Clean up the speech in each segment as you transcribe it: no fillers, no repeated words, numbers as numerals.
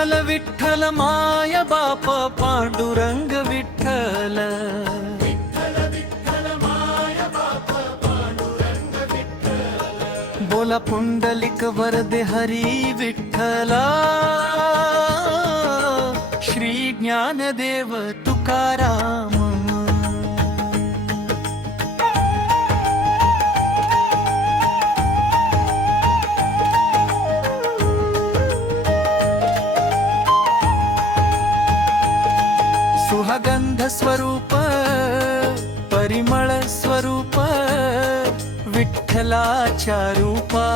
विठ्ठल विठ्ठल माय बाप पांडुरंग विठ्ठल, बोला पुंडलिक वरदे हरी विठ्ठला, श्री ज्ञानदेव तुकाराम। सुगंध स्वरूप परिमळ स्वरूप विठ्ठलाच्या रूपा,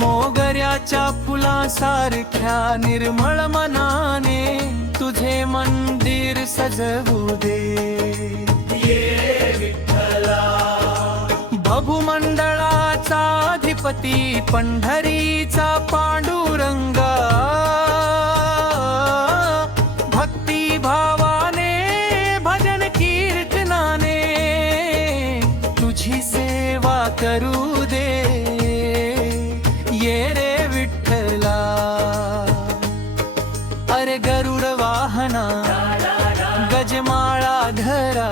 मोगऱ्याच्या फुलासारख्या निर्मळ मनाने तुझे मंदिर सजवू दे। ये विठ्ठला भगुमंडळाचा अधिपती पंढरीचा पांडुरंगा, भक्ती भावाने भजन कीर्तनाने तुझी सेवा करू दे। ये रे विठ्ठला, अरे गरुड वाहना गजमाळा धरा,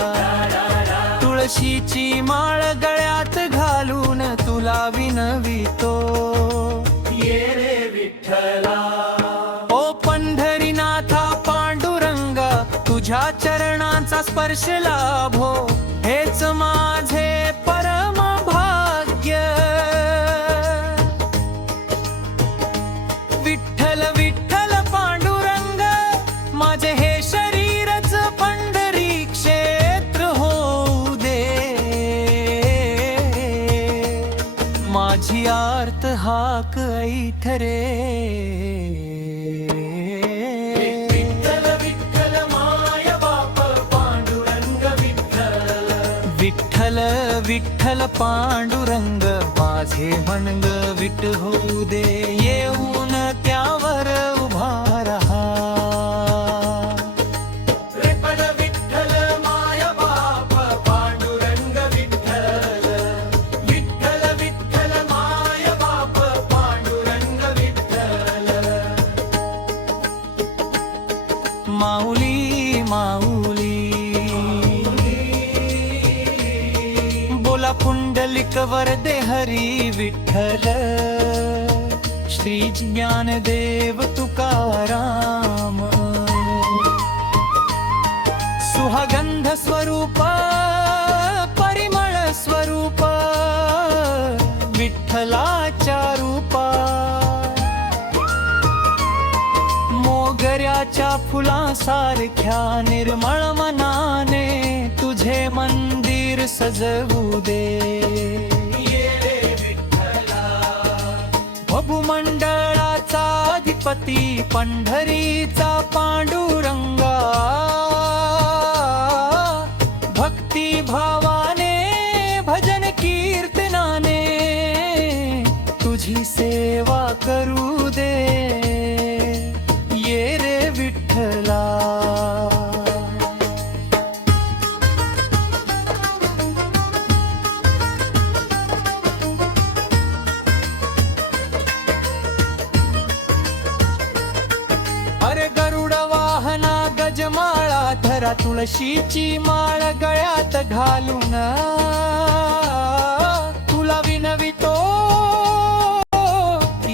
तुळशीची माळ गळ्यात घालून तुला विनवितो। ये रे विठ्ठला ओ पंढरीनाथा पांडुरंगा, तुझ्या चरणांचा स्पर्श लाभो, हेच माझे परम भाग्य। विठ्ठल विठ्ठल पांडुरंग, माझे हे शरीरच पंढरी क्षेत्र होऊ दे। माझी आर्त हाक ऐठ रे। विठ्ठल विठ्ठल पांडुरंग, माझे मनंग विट होऊ दे। येऊन त्यावर उभा रहा। विठ्ठल माय बाप पांडुरंग विठ्ठल, विठ्ठल विठ्ठल माय बाप पांडुरंग विठ्ठल। माऊली माऊली पुंडलिक वरदे हरी विठ्ठल, श्री ज्ञानदेव तुकाराम। सुगंध स्वरूप परिमळ स्वरूप विठ्ठलाच्या रूपा, मोगऱ्याच्या फुलासारख्या निर्मळ मनाने तुझे मंदिर सजवू दे। ये रे विठ्ठला भगुमंडळाचा अधिपती पंढरीचा पांडुरंगा, भक्ती भावाने भजन कीर्तनाने तुझी सेवा करू दे। ये रे विठ्ठला अरे गरुड वाहना गजमाळा धरा, तुळशीची माळ गळ्यात घालून तुला विनवितो।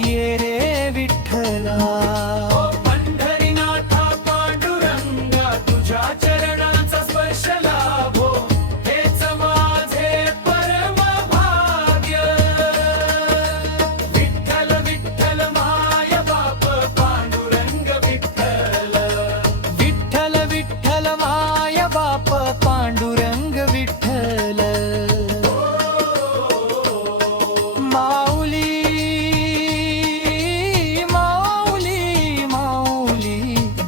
ये रे विठ्ठला पंढरीनाथा पांडुरंगा, तुझ्या चरणांचा स्पर्श लाभो, हेच माझे परम भाग्य। विठ्ठल विठ्ठल माय बाप पांडुरंग विठ्ठल, विठ्ठल विठ्ठल माय बाप पांडुरंग विठ्ठल। माऊली माऊली माऊली,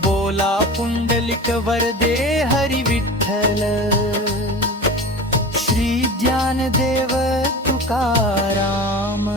बोला पुंडलिक वरदे हरी विठ्ठल, श्री ज्ञानदेव तुकाराम।